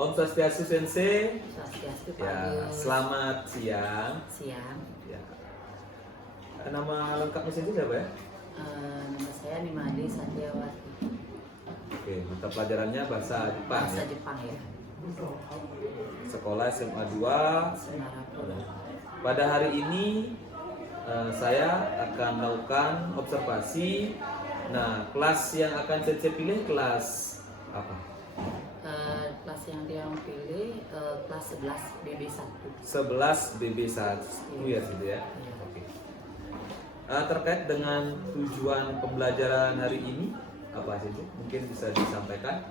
Om Swastiastu Sensei. Swastiastu Pak Ya, Agus. selamat siang. Siang. Ya. Nama lengkapnya Sensei siapa ya? Nama saya Nimadi Satyawati. Oke, mata pelajarannya bahasa Jepang Bahasa ya. Jepang ya. Sekolah SMA 2. Semarapura. Pada hari ini saya akan melakukan observasi. Nah, kelas yang akan Sensei pilih kelas apa? Kelas yang dia pilih kelas 11 BB1. 11 BB1 ya gitu ya. Iya. Oke. Terkait dengan tujuan pembelajaran hari ini apa sih? Mungkin bisa disampaikan.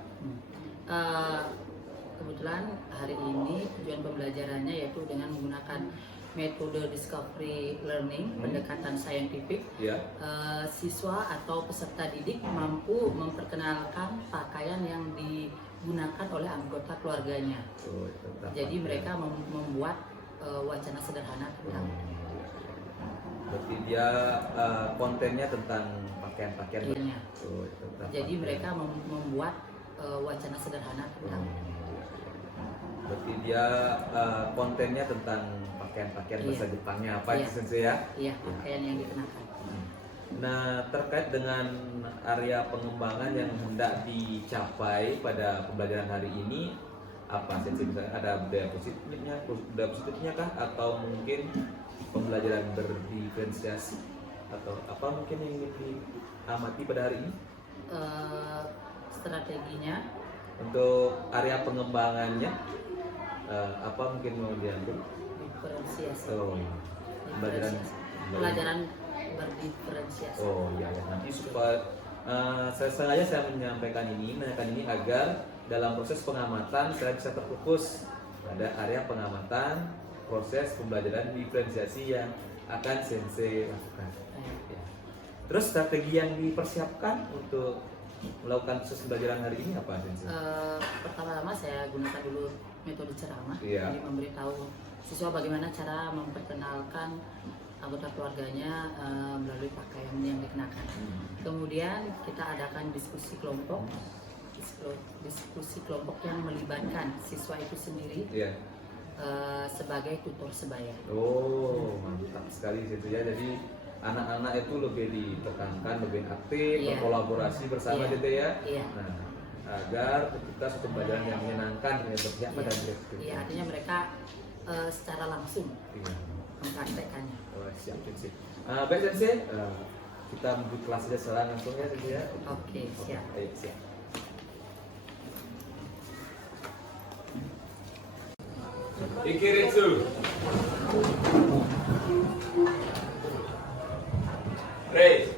Kebetulan hari ini tujuan pembelajarannya yaitu dengan menggunakan metode discovery learning, pendekatan saintifik. Ya. Siswa atau peserta didik mampu memperkenalkan pakaian yang digunakan oleh anggota keluarganya. Jadi mereka membuat wacana sederhana tentang. Berarti dia kontennya tentang pakaian-pakaian. Iya. Jadi mereka membuat wacana sederhana tentang. Berarti dia kontennya tentang pakaian-pakaian bahasa Jepangnya apa itu Sensei ya? Iya, pakaian yang dikenakan. Nah, terkait dengan area pengembangan yang hendak dicapai pada pembelajaran hari ini apa Sensei? Misalnya ada budaya positifnya kah? Atau mungkin pembelajaran berdiferensiasi? Atau apa mungkin yang ingin diamati pada hari ini? Strateginya Untuk area pengembangannya apa mungkin mau diambil? diferensiasi. Pelajaran berdiferensiasi. Oh iya ya, nanti supaya saya menyampaikan ini agar dalam proses pengamatan saya bisa terfokus pada area pengamatan proses pembelajaran diferensiasi yang akan Sensei lakukan. Ya. Terus strategi yang dipersiapkan untuk melakukan proses pembelajaran hari ini apa Sensei? Pertama-tama saya gunakan dulu metode ceramah, Iya. jadi memberitahu siswa bagaimana cara memperkenalkan anggota keluarganya melalui pakaian yang dikenakan. Kemudian kita adakan diskusi kelompok yang melibatkan siswa itu sendiri sebagai tutor sebaya. Oh, mantap sekali situ ya. Jadi anak-anak itu lebih ditekankan, lebih aktif, berkolaborasi bersama gitu ya. Iya. Nah, agar ketika suatu pembelajaran yang menyenangkan ya berpihak pada mereka. Iya, artinya mereka secara langsung mempraktekannya. Oh, siap. Baik Sensei, kita menuju kelas saja secara langsung ya Sensei ya. Oke, siap. Baik, siap. Ikiritsu. Ray.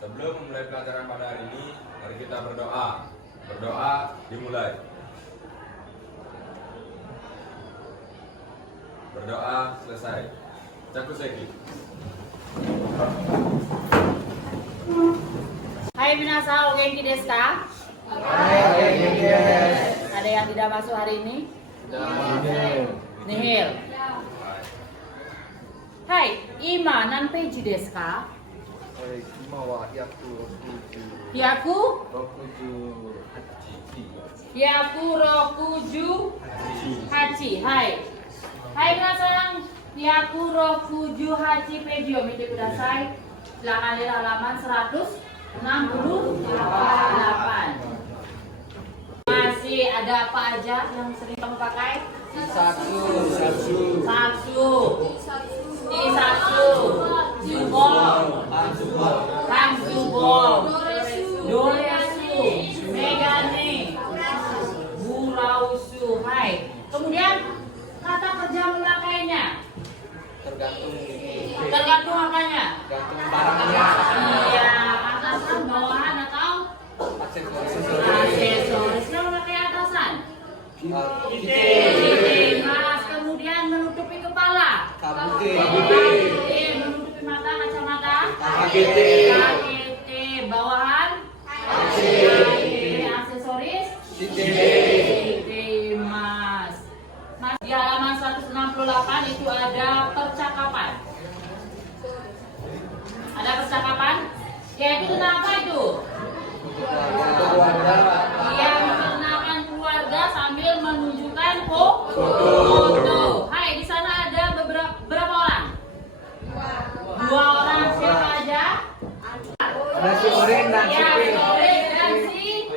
Sebelum memulai pelajaran pada hari ini, mari kita berdoa. Berdoa dimulai. Berdoa selesai. Cakuseki. Hai minasan, o genki desu ka? Ada yang tidak masuk hari ini? Nihil. Hai, ima nan peiji desu ka? 今は約Yaku 68 Yaku Rokuju Hachi. Hai. Hai minasan, Yaku Rokuju Hachi peji o mite kudasai. Silakan lihat halaman 168. Masih ada apa aja yang sering kamu pakai? Satsu, Jubong, Kansubong, Doresu, Megane, Burausu. Hai. Kemudian kata kerja memakainya. Tergantung apanya? barangnya. Iya, atasan, bawahan atau aksesoris. Yang memakai atasan? Mas, kemudian menutupi kepala. Kabute. Menutupi mata, kacamata. Kakete. Bawahan. Aksesoris. Mas. Mas, di halaman 168 itu ada percakapan. Ada percakapan? Yaitu tentang apa itu? Untuk keluarga.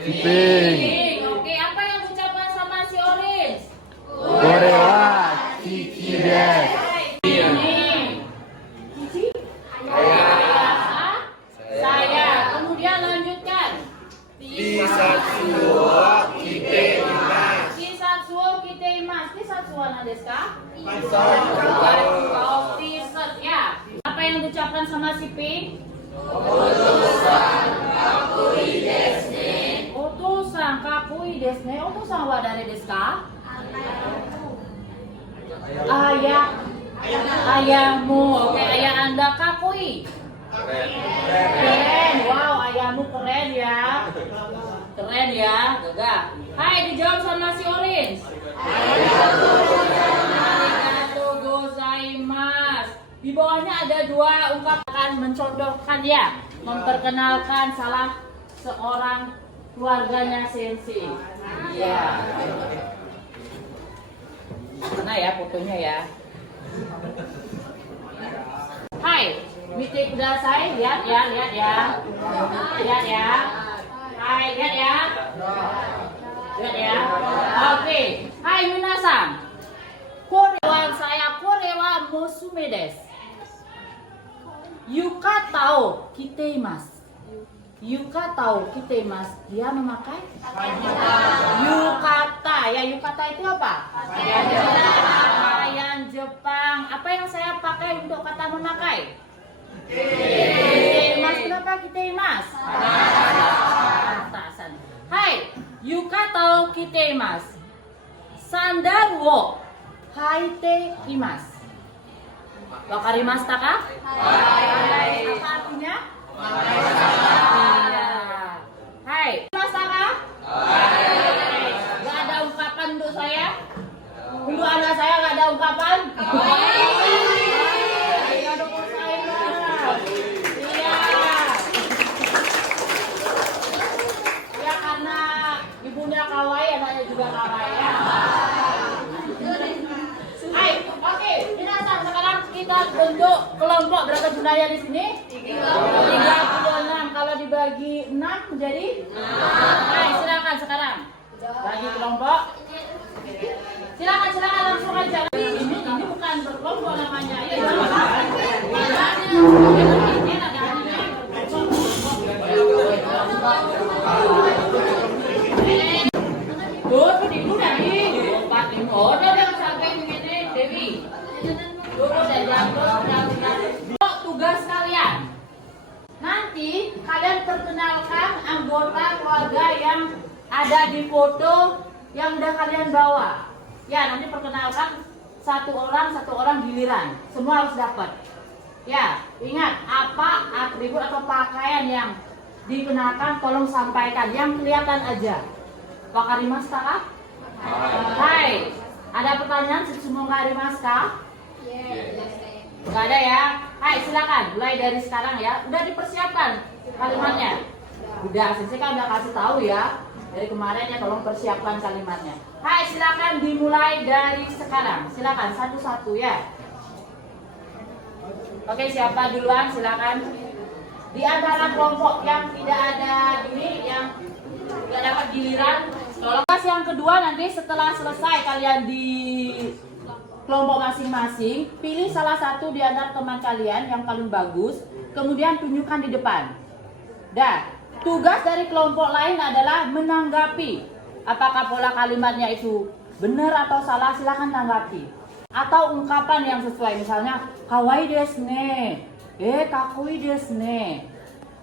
Kiping. Oke, apa yang ucapan sama si Orange? Korewa. Kici des. Saya. Kemudian lanjutkan. Kisatsuo kiteimasu. Kisatsuo kiteimasu. Kisatsuo desu ka? Kisatsuo. T-shirt ya. Apa yang diucapkan sama si Pink? Otosan kakui desu ne. Otosan wa dare desu ka? Ayahmu. Oke, ayah Anda kakui. Keren. Wow, ayahmu keren ya. Keren ya, gagah. Hai, dijawab sama si Orange. Arigatou gozaimasu. Di bawahnya ada dua ungkapan mencontohkan ya, memperkenalkan salah seorang keluarganya Sensei. Ya. Mana ya fotonya ya? Hai, mite kudasai, lihat ya. Lihat ya. Hai, lihat ya. Lihat ya. Oke. Hai minasan. Korewa saya korewa musume desu. Yukata kiteimasu. Yukata kiteimasu. Dia memakai yukata. Ya, yukata itu apa? Pakaian Jepang. Apa yang saya pakai untuk kata memakai? Kiteimasu. Kenapa kiteimasu? Atasan. Hai, yukata kiteimasu. Sandal wo haite imasu. Wakarimashita ka? Apa artinya? Iya. Hai, masa ka? Gak ada ungkapan untuk saya? Untuk anak saya gak ada ungkapan? Iya. Ya karena ibunya kawaii, anaknya juga kawaii ya. Hai, oke, minasan sekarang kita bentuk kelompok berapa jumlahnya di sini? 36. Kalau dibagi 6 menjadi? Hai, silakan sekarang bagi kelompok. Silakan langsung aja. Ini bukan berkelompok namanya. Ayo tugas kalian. Nanti kalian perkenalkan anggota keluarga yang ada di foto yang udah kalian bawa. Ya, nanti perkenalkan satu orang giliran. Semua harus dapat. Ya, ingat apa atribut atau pakaian yang dikenakan tolong sampaikan yang kelihatan aja. Wakarimashita ka? Hai, ada pertanyaan sebelum Wakarimashita? Gak ada ya? Hai, silakan mulai dari sekarang ya. Udah dipersiapkan kalimatnya? Udah, Sensei kan udah kasih tahu ya. Dari kemarin ya, tolong persiapkan kalimatnya. Hai, silakan dimulai dari sekarang. Silakan satu-satu ya. Oke, siapa duluan? Silakan. Di antara kelompok yang tidak ada ini, yang tidak dapat giliran, tolong. Yang kedua nanti setelah selesai kalian di kelompok masing-masing, pilih salah satu di antara teman kalian yang paling bagus, kemudian tunjukkan di depan. Dan tugas dari kelompok lain adalah menanggapi apakah pola kalimatnya itu benar atau salah. Silahkan tanggapi. Atau ungkapan yang sesuai, misalnya kawaii desu ne, kakui desu ne.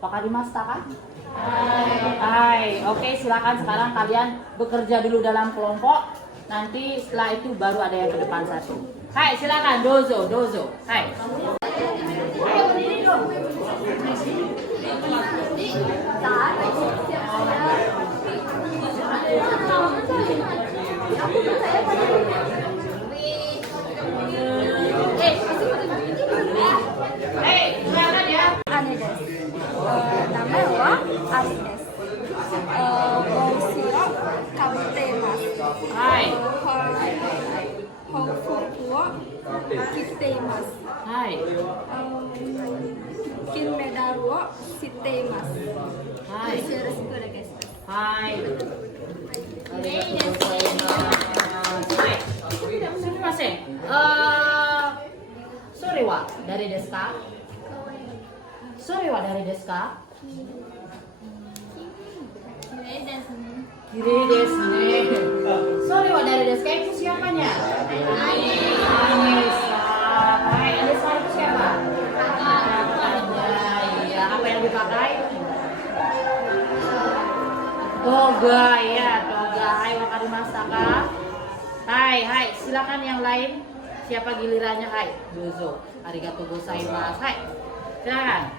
Wakarimashita ka? Hai. Oke, silakan sekarang kalian bekerja dulu dalam kelompok. Nanti setelah itu baru ada yang ke depan satu. Hai, silakan dozo. Hai. Ayo berdiri dong. Silakan ya. Ani desu. Namae wa Ani desu. Boushi wo kabute imasu. Hai. Hofuku wo kite imasu. Hai. Kinmedaru wo shite imasu. Hai. Yoroshiku onegai shimasu. Hai. Hai. Sumimasen. Sore wa dari desu ka? Sore wa dari desu ka? Kiri desu ne. Sore wa dari desu ka itu siapanya? Anissa. Hai, Anissa itu siapa? Iya, apa yang dipakai? Toga ya, toga. Hai, wakarimashita ka? Hai, silakan yang lain. Siapa gilirannya? Hai, dozo. Arigatou gozaimasu. Hai, silakan.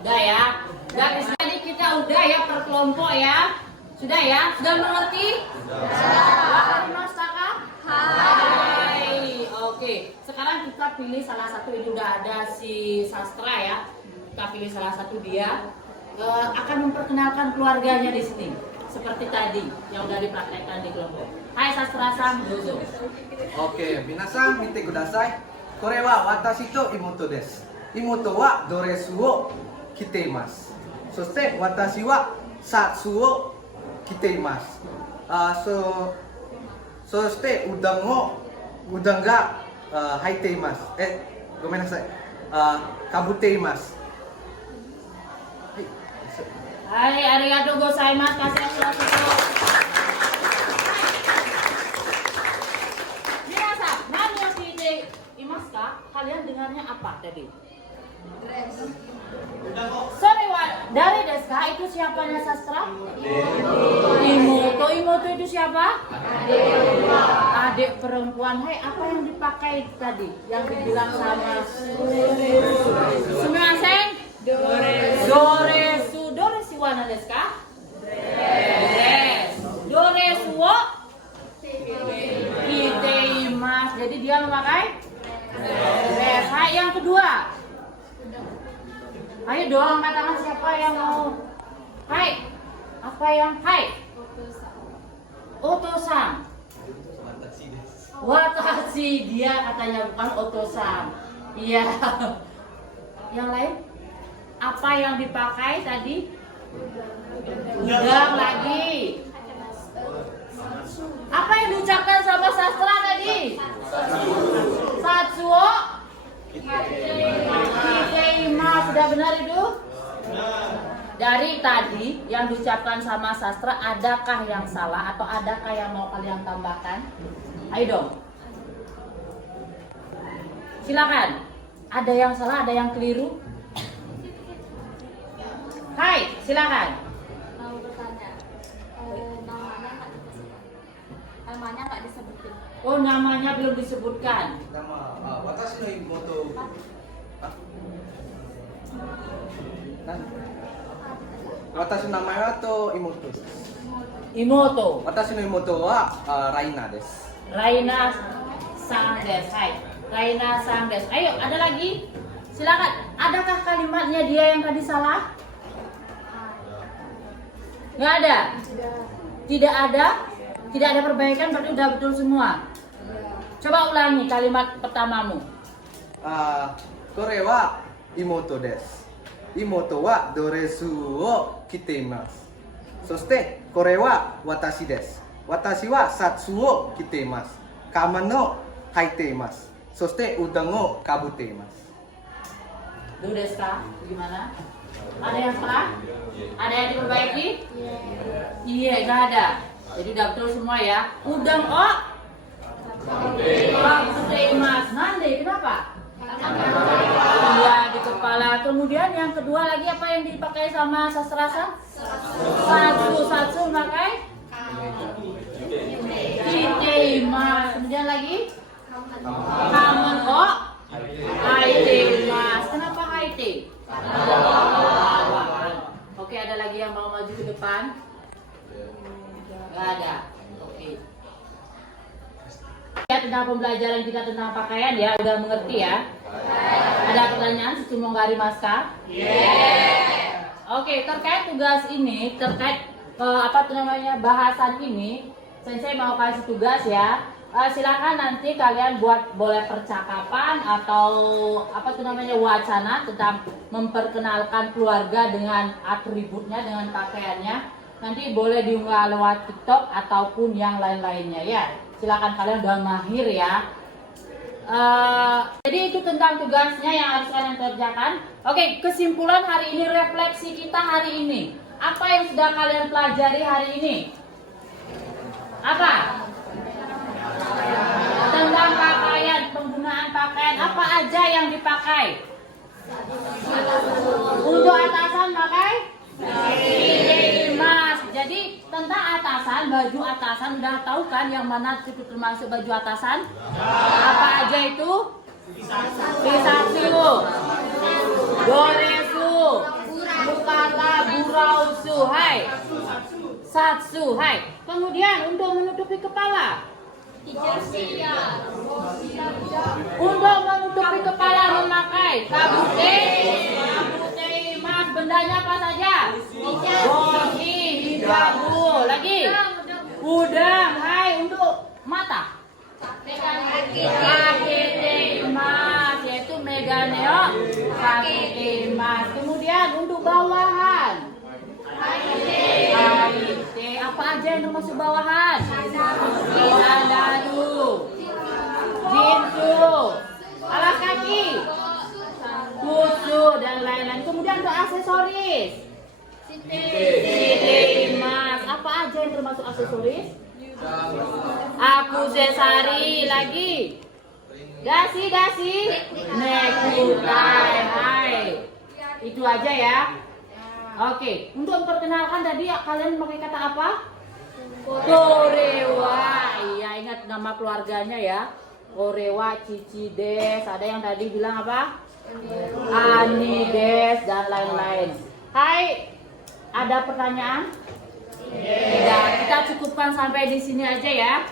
Udah ya. Guys, tadi kita udah ya per kelompok ya. Sudah ya? Sudah mengerti? Wakarimashita ka? Hai. Oke, sekarang kita pilih salah satu. Ini udah ada si Sastra ya. Kita pilih salah satu dia. Akan memperkenalkan keluarganya di sini seperti tadi yang udah dipraktekkan di kelompok. Hai Sastra-san, dozo. Oke, minasan mite kudasai. Kore wa watashi to imoto desu. Imoto wa doresu wo kite imasu. Soste watashi wa satsu wo kite imasu. Soste udang ga haite imasu. Gomenasai. Kabute imasu. Hai, arigatou gozaimasu. Kasih aplaus. Minasan, nani yo kite imasu ka? Kalian dengarnya apa tadi? Sore wa dari desu ka? Itu siapanya Sastra? Imoto itu siapa? Adik perempuan. Hai, apa yang dipakai tadi? Yang dibilang sama Sumimasen? Doresu. Doresu wa nan desu ka? Doresu wo kite imasu. Jadi dia memakai dress. Hai, yang kedua. Ayo dong, angkat tangan siapa yang mau. Hai. Apa yang hai? Otosan. Watashi, dia katanya bukan otosan. Iya. Yang lain? Apa yang dipakai tadi? Udang lagi. Apa yang diucapkan sama Sastra tadi? Satsuo Kiteimasu. Sudah benar itu? Dari tadi yang diucapkan sama Sastra, adakah yang salah atau adakah yang mau kalian tambahkan? Ayo dong. Silakan. Ada yang salah, ada yang keliru? Hai, silakan. Mau bertanya, namanya nggak disebutin. Oh, namanya belum disebutkan. Nama watashi no imoto. Watashi no namae wa to imoto. Imoto. Watashi no imoto wa Raina desu. Raina Sangdes. Hai. Raina Sangdes. Ayo, ada lagi? Silakan. Adakah kalimatnya dia yang tadi salah? Nggak ada? Tidak ada? Tidak ada perbaikan, berarti udah betul semua. Coba ulangi kalimat pertamamu. Kore wa imoto desu. Imoto wa doresu wo kite imasu. Soste kore wa watashi desu. Watashi wa satsu wo kite imasu. Kama no haite imasu. Soste udang wo kabute imasu. Do desu ka? Gimana? Ada yang salah? Ada yang diperbaiki? Iya, nggak ada. Jadi udah betul semua ya. Udang o kabute imasu. Nande, kenapa? Iya, di kepala. Kemudian yang kedua lagi apa yang dipakai sama Sastra-san? Satsu pakai kite imasu. Kemudian lagi kamen o haite imasu. Kenapa haite? Oke, ada lagi yang mau maju ke depan? Gak ada. Oke. Ya, tentang pembelajaran kita tentang pakaian ya, udah mengerti ya? Ada pertanyaan? Sumonggari Maska? Oke, terkait tugas ini, terkait apa tuh namanya bahasan ini, Sensei mau kasih tugas ya. silakan nanti kalian boleh percakapan atau apa tuh namanya wacana tentang memperkenalkan keluarga dengan atributnya, dengan pakaiannya. Nanti boleh diunggah lewat TikTok ataupun yang lain-lainnya ya. Silakan, kalian udah mahir ya. Jadi itu tentang tugasnya yang harus kalian kerjakan. Oke, kesimpulan hari ini, refleksi kita hari ini. Apa yang sudah kalian pelajari hari ini? Apa? Tentang pakaian, penggunaan pakaian, apa aja yang dipakai? Untuk atasan pakai? Mas. Jadi tentang atasan, baju atasan udah tahu kan yang mana itu termasuk baju atasan? Apa aja itu? Bisatsu, Doresu, Bukata, Burausu, hai. Satsu, hai. Kemudian untuk menutupi kepala. Untuk menutupi kepala memakai kabute, mas, bendanya apa saja? Boni, hijabu, lagi udang, hai. Untuk mata, kakete mas, yaitu meganeo, kakete mas. Kemudian untuk bawahan, Haite, apa aja yang termasuk bawahan? Sandaru, jinsu, alas kaki, kusu dan lain-lain. Kemudian untuk aksesoris, site mas, apa aja yang termasuk aksesoris? Akusesari, lagi dasi, nekutai, hai. Itu aja ya. Oke, untuk memperkenalkan tadi kalian pakai kata apa? Korewa. Iya, ingat nama keluarganya ya. Korewa, Cici Des. Ada yang tadi bilang apa? Ani Des dan lain-lain. Hai, ada pertanyaan? Tidak, kita cukupkan sampai di sini aja ya.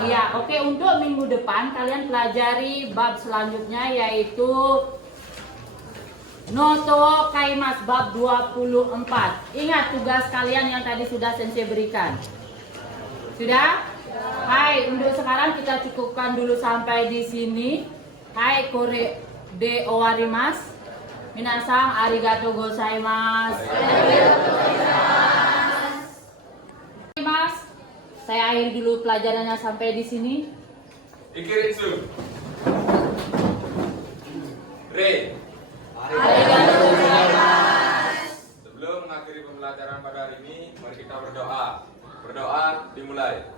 Iya, oke. Untuk minggu depan kalian pelajari bab selanjutnya yaitu Noto Kaimas bab 24. Ingat tugas kalian yang tadi sudah sensei berikan. Sudah? Hai, untuk sekarang kita cukupkan dulu sampai di sini. Hai, kore de owarimasu. Minasang arigatou gozaimasu. Mas, saya akhiri dulu pelajarannya sampai di sini. Ikiritsu. Re. Sebelum mengakhiri pembelajaran pada hari ini, mari kita berdoa. Berdoa dimulai.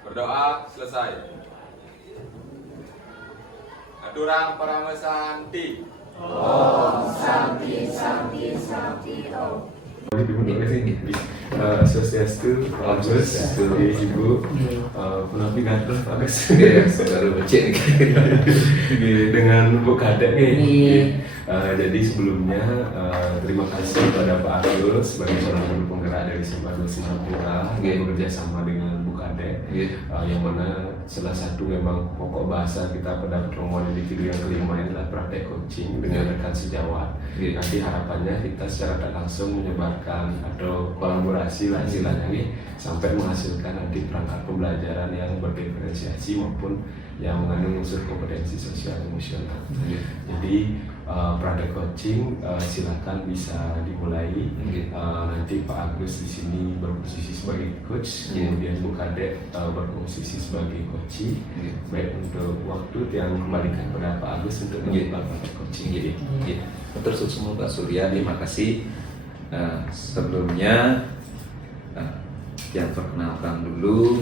Berdoa selesai. Aturang Paramesanti. Om Santi Santi Santi Om. Terima kasih. Swastiastu, Om Swastiastu, Ibu, Penapi Gantung, Agus. Baru becek Dengan Bu Kadek nih. Jadi sebelumnya terima kasih kepada Pak Agus sebagai seorang guru penggerak dari Simpang Singapura yang bekerja sama dengan Bu Kadek, yang mana salah satu memang pokok bahasa kita pada pertemuan individu yang kelima adalah praktek coaching dengan rekan sejawat. Nanti harapannya kita secara tak langsung menyebarkan atau kolaborasi lah istilahnya nih, sampai menghasilkan nanti perangkat pembelajaran yang berdiferensiasi maupun yang mengandung unsur kompetensi sosial emosional. Jadi praktek coaching silakan bisa dimulai. Nanti Pak Agus di sini berposisi sebagai coach, kemudian Bu Kadek berposisi sebagai coach. Baik untuk waktu yang kembalikan kepada Pak Agus untuk melakukan praktek coaching. Terus semua Pak Surya, terima kasih. Sebelumnya yang perkenalkan dulu.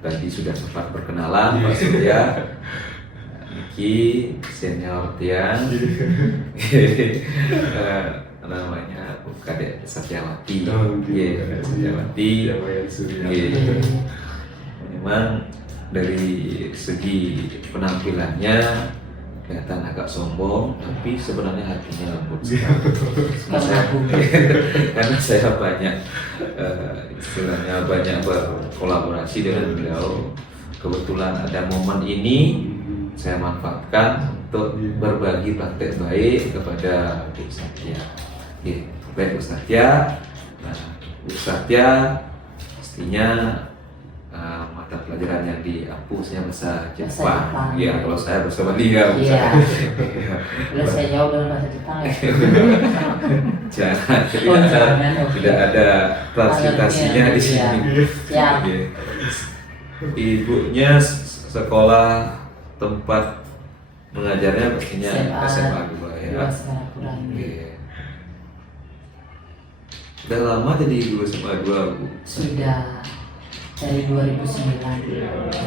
Tadi sudah sempat perkenalan Pak Surya. Niki senior Tian. Namanya Bu Kadek Satyawati. Satyawati. Memang dari segi penampilannya kelihatan agak sombong, tapi sebenarnya hatinya lembut sekali. Karena saya banyak istilahnya banyak berkolaborasi dengan beliau. Kebetulan ada momen ini saya manfaatkan untuk berbagi praktek baik kepada Bu Satya. Baik Bu Satya, Bu Satya pastinya mata pelajaran yang dihapusnya bahasa Jepang. Jepang. Ya, kalau saya bahasa Bali ya. Iya. Boleh saya jawab dengan bahasa Jepang ya? Jangan, Oh, jangan, oke. tidak ada transliterasinya di sini. Siap. Oke. Ibunya sekolah tempat mengajarnya pastinya SMA 2 ya. Oke. Udah lama jadi guru SMA 2, Bu? Sudah dari 2009.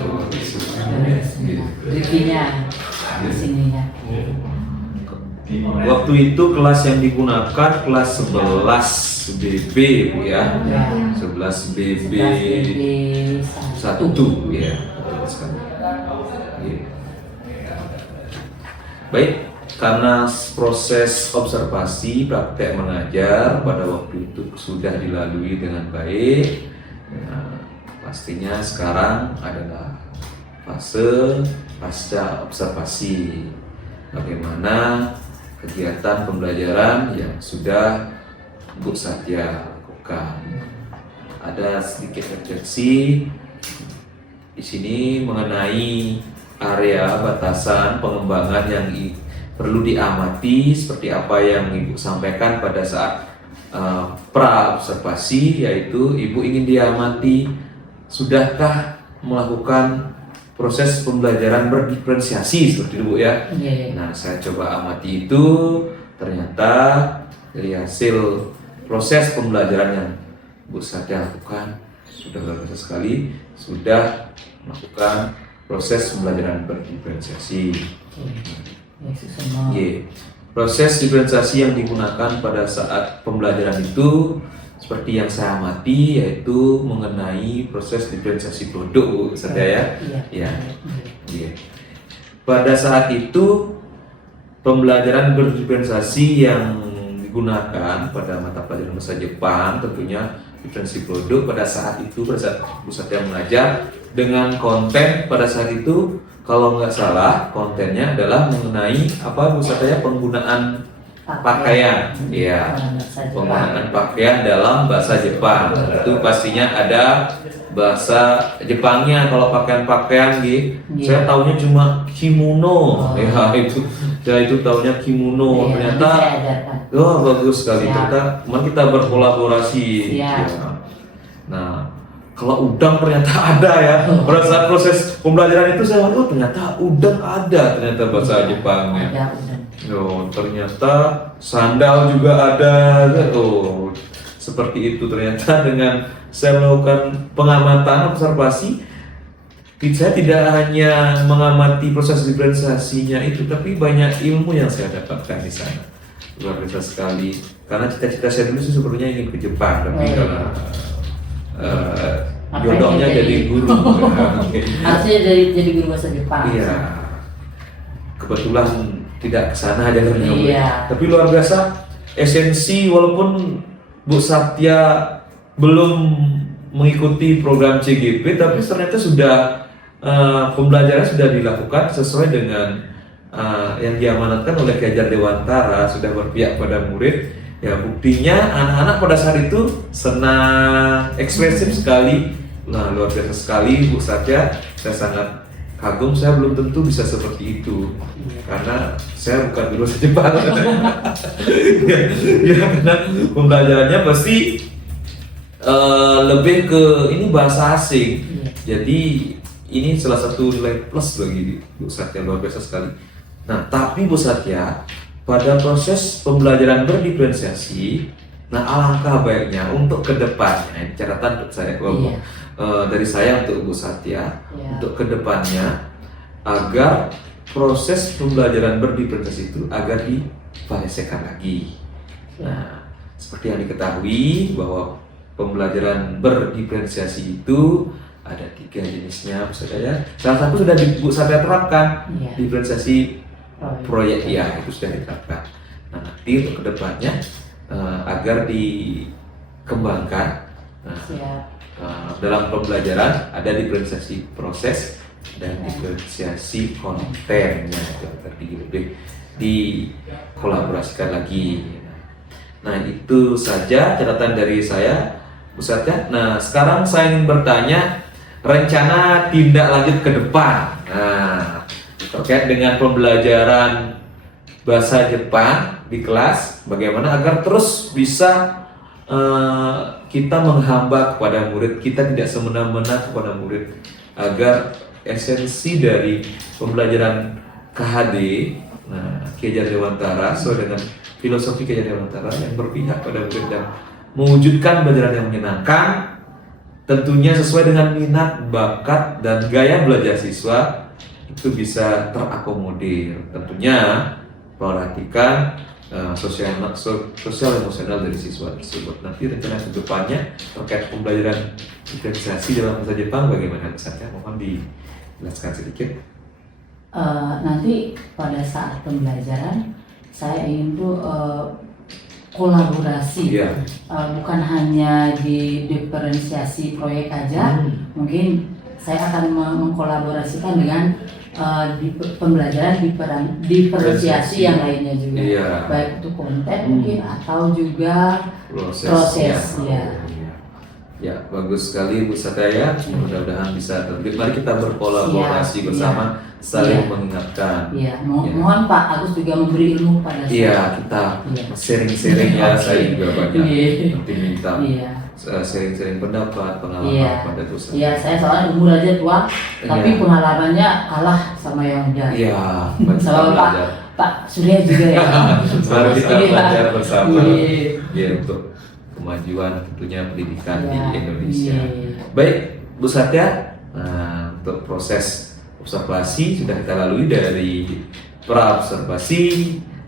Oh, 2009. Reviewnya di sininya. Waktu itu kelas yang digunakan kelas 11 BB, Bu ya. Ya. 11 BB 1. 1 ya. Betul sekali. Iya. Baik, karena proses observasi praktek mengajar pada waktu itu sudah dilalui dengan baik, nah, pastinya sekarang adalah fase pasca observasi. Bagaimana kegiatan pembelajaran yang sudah Bu Satya lakukan. Ada sedikit refleksi di sini mengenai area batasan pengembangan yang perlu diamati seperti apa yang Ibu sampaikan pada saat pra observasi, yaitu Ibu ingin diamati sudahkah melakukan proses pembelajaran berdiferensiasi seperti itu, Bu ya. Iya. Nah, saya coba amati itu, ternyata dari hasil proses pembelajaran yang Bu Satya lakukan sudah luar biasa sekali, sudah melakukan proses pembelajaran berdiferensiasi. Yeah. Proses diferensiasi yang digunakan pada saat pembelajaran itu seperti yang saya amati, yaitu mengenai proses diferensiasi produk, Bu Satya ya. Iya. Iya. Pada saat itu pembelajaran berdiferensiasi yang digunakan pada mata pelajaran bahasa Jepang tentunya diferensiasi produk. Pada saat itu, pada saat Bu Satya mengajar dengan konten pada saat itu, kalau nggak salah kontennya adalah mengenai apa, Bu Satya, penggunaan pakaian, ya, penggunaan pakaian dalam bahasa Jepang. Itu pastinya ada bahasa Jepangnya. Kalau pakaian-pakaian gitu, saya taunya cuma kimono, ya itu, saya itu taunya kimono. Ternyata, oh bagus sekali. Ternyata kemarin kita berkolaborasi. Ya. Nah, kalau udang ternyata ada ya. Pada saat proses pembelajaran itu saya waduh, ternyata udang ada, ternyata bahasa Jepangnya. Oh, ternyata sandal juga ada. Oh, seperti itu ternyata. Dengan saya melakukan pengamatan observasi, saya tidak hanya mengamati proses diferensiasinya itu, tapi banyak ilmu yang saya dapatkan di sana. Luar biasa sekali. Karena cita-cita saya dulu sih sebenarnya ingin ke Jepang, tapi karena jodohnya jadi guru. Harusnya jadi guru bahasa Jepang. Iya. Kebetulan tidak ke sana aja ternyata. Iya. Tapi luar biasa esensi, walaupun Bu Satya belum mengikuti program CGP, tapi ternyata sudah pembelajaran sudah dilakukan sesuai dengan yang diamanatkan oleh Ki Hajar Dewantara, sudah berpihak pada murid. Ya, buktinya anak-anak pada saat itu senang, ekspresif sekali. Nah, luar biasa sekali Bu Satya. Saya sangat kagum, saya belum tentu bisa seperti itu. Karena saya bukan guru bahasa Jepang. ya, karena pembelajarannya pasti lebih ke ini bahasa asing. Jadi ini salah satu nilai plus bagi Bu Satya, luar biasa sekali. Nah, tapi Bu Satya, pada proses pembelajaran berdiferensiasi, nah alangkah baiknya untuk kedepannya, ini catatan untuk saya, dari saya untuk Bu Satya, untuk kedepannya, agar proses pembelajaran berdiferensiasi itu agar divariasikan lagi. Nah, seperti yang diketahui bahwa pembelajaran berdiferensiasi itu ada 3 jenisnya, Bu Satya. Salah satu sudah Bu Satya terapkan, diferensiasi proyek, ya itu sudah diterapkan. Nah, nanti untuk kedepannya agar dikembangkan dalam pembelajaran ada diferensiasi proses dan diferensiasi kontennya, itu tadi lebih dikolaborasikan lagi. Nah, itu saja catatan dari saya. Ustadz ya. Nah, sekarang saya ingin bertanya rencana tindak lanjut ke depan. Nah, terkait dengan pembelajaran bahasa Jepang di kelas, bagaimana agar terus bisa kita menghambat kepada murid, kita tidak semena-mena kepada murid, agar esensi dari pembelajaran KHD, nah, Ki Hajar Dewantara sesuai dengan filosofi Ki Hajar Dewantara yang berpihak pada murid dan mewujudkan pembelajaran yang menyenangkan, tentunya sesuai dengan minat, bakat, dan gaya belajar siswa itu bisa terakomodir. Tentunya perhatikan sosial emosional dari siswa tersebut. Nanti rencana kedepannya terkait pembelajaran diferensiasi dalam bahasa Jepang bagaimana misalnya? Mohon dijelaskan sedikit. Nanti pada saat pembelajaran saya ingin tuh kolaborasi, bukan hanya di diferensiasi proyek aja. Mungkin saya akan mengkolaborasikan dengan di pembelajaran diferensiasi yang lainnya juga, baik itu konten mungkin atau juga proses. Ya, bagus sekali Bu Satya. Mudah-mudahan bisa terwujud. Mari kita berkolaborasi bersama, saling mengingatkan. Mohon Pak Agus juga memberi ilmu pada saya. Kita sharing-sharing ya. Saya juga banyak nanti minta sharing-sharing pendapat, pengalaman pada Bu Satya. Iya, saya soalnya umur aja tua, tapi pengalamannya kalah sama yang muda. Sama Pak Surya juga ya. Mari kita belajar bersama. Untuk kemajuan tentunya pendidikan di Indonesia. Baik, Bu Satya, untuk proses observasi sudah kita lalui dari pra-observasi,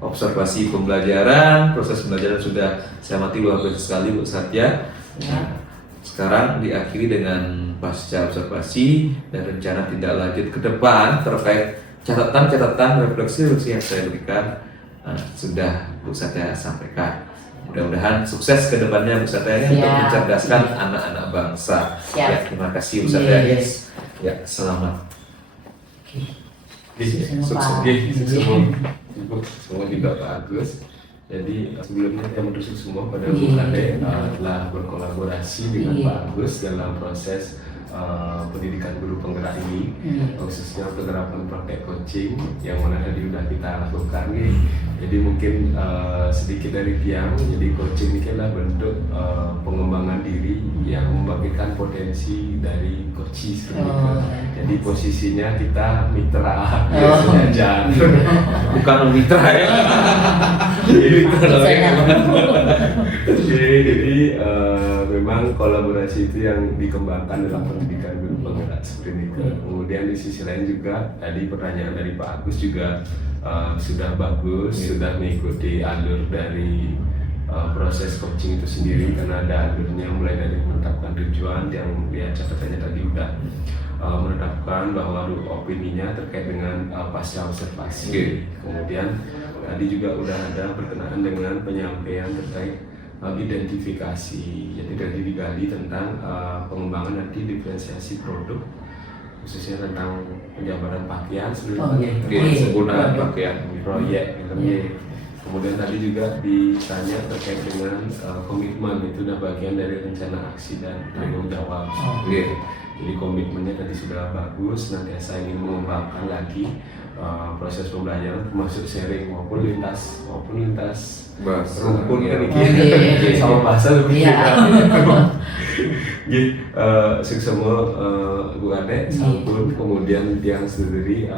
observasi pembelajaran, proses pembelajaran sudah saya amati luar biasa sekali Bu Satya. Sekarang diakhiri dengan pasca observasi dan rencana tindak lanjut ke depan terkait catatan-catatan refleksi yang saya berikan sudah Bu Satya sampaikan. Mudah-mudahan sukses ke depannya Bu Satya untuk mencerdaskan anak-anak bangsa. Terima kasih Bu Satya. Selamat. Semua juga Pak Agus. Jadi sebelumnya saya mendusul semua pada Bu Kade telah berkolaborasi dengan Pak Agus dalam proses pendidikan guru penggerak ini, khususnya penerapan praktek coaching yang mana tadi sudah kita lakukan nih. Jadi mungkin sedikit dari Tiang, jadi coaching ini adalah bentuk pengembangan diri yang membangkitkan potensi dari coaches. Jadi posisinya kita mitra sejajar, bukan mitra ya. Jadi memang kolaborasi itu yang dikembangkan dalam pendidikan guru penggerak seperti itu. Kemudian di sisi lain juga tadi pertanyaan dari Pak Agus juga sudah bagus, sudah mengikuti alur dari proses coaching itu sendiri, karena ada alurnya mulai dari menetapkan tujuan yang dia catatannya tadi udah menetapkan bahwa opininya terkait dengan pasca observasi. Kemudian tadi juga udah ada berkenaan dengan penyampaian terkait identifikasi, jadi dari digali tentang pengembangan nanti diferensiasi produk, khususnya tentang penjabaran pakaian sempurnaan pakaian proyek. Kemudian tadi juga ditanya terkait dengan komitmen, itu udah bagian dari rencana aksi dan tanggung jawab. Jadi komitmennya tadi sudah bagus, nanti saya ingin mengembangkan lagi proses pembelajaran termasuk sharing maupun lintas rumpun sama bahasa lebih jadi semua Bu Ade sampun, kemudian yang sendiri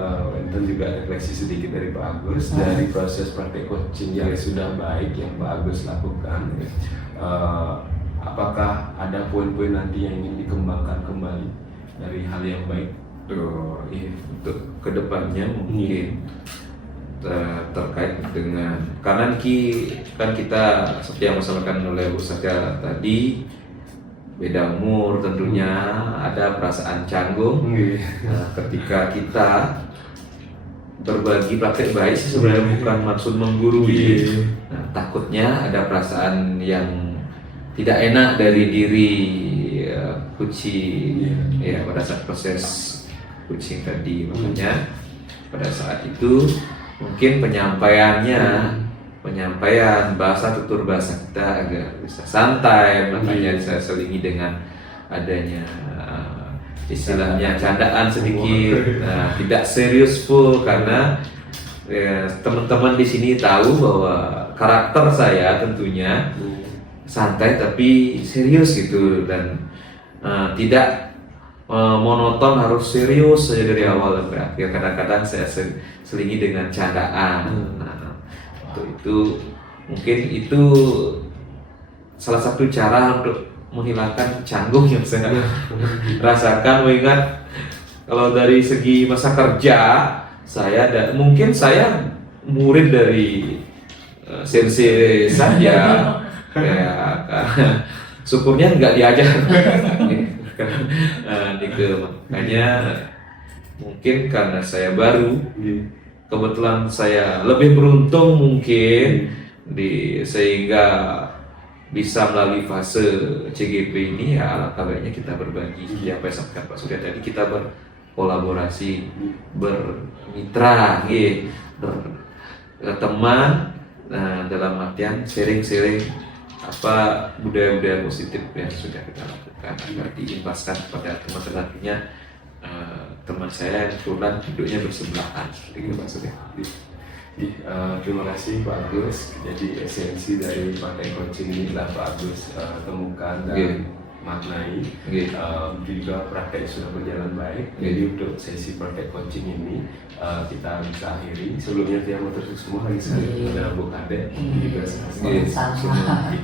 dan juga refleksi sedikit dari Pak Agus dari proses praktek coaching yang sudah baik yang Pak Agus lakukan. Apakah ada poin-poin nanti yang ingin dikembangkan kembali dari hal yang baik? Untuk kedepannya mungkin terkait dengan, karena kan kita seperti yang disampaikan oleh Bu Satya tadi, beda umur tentunya ada perasaan canggung. Ketika kita berbagi praktek baik sih sebenarnya bukan maksud menggurui. Takutnya ada perasaan yang tidak enak dari diri coaching pada saat proses coaching tadi. Makanya pada saat itu mungkin penyampaiannya penyampaian bahasa, tutur bahasa kita agar bisa santai, makanya saya selingi dengan adanya istilahnya candaan sedikit, tidak serius full karena teman-teman di sini tahu bahwa karakter saya tentunya santai tapi serius gitu, dan tidak monoton harus serius saja dari awal sampai akhir. Kadang-kadang saya selingi dengan candaan. Untuk itu mungkin itu salah satu cara untuk menghilangkan canggung yang saya rasakan, mengingat kalau dari segi masa kerja saya mungkin saya murid dari sensei saja, kayak syukurnya nggak diajar. Makanya mungkin karena saya baru, kebetulan saya lebih beruntung mungkin sehingga bisa melalui fase CGP ini, ya alangkah baiknya kita berbagi apa yang disampaikan Pak Surya tadi, kita berkolaborasi, bermitra, berteman, dalam artian sharing apa budaya-budaya positif yang sudah kita lakukan agar diimbaskan kepada teman-teman lainnya. Teman saya yang kebetulan duduknya bersebelahan, gitu Pak Surya. Terima kasih Pak Agus. Jadi esensi dari praktek coaching ini telah Pak Agus temukan dan maknai. Juga praktek sudah berjalan baik. Jadi untuk sesi praktek coaching ini kita bisa akhiri. Sebelumnya saya mau terus semua lagi saya Bu Kadek juga sama.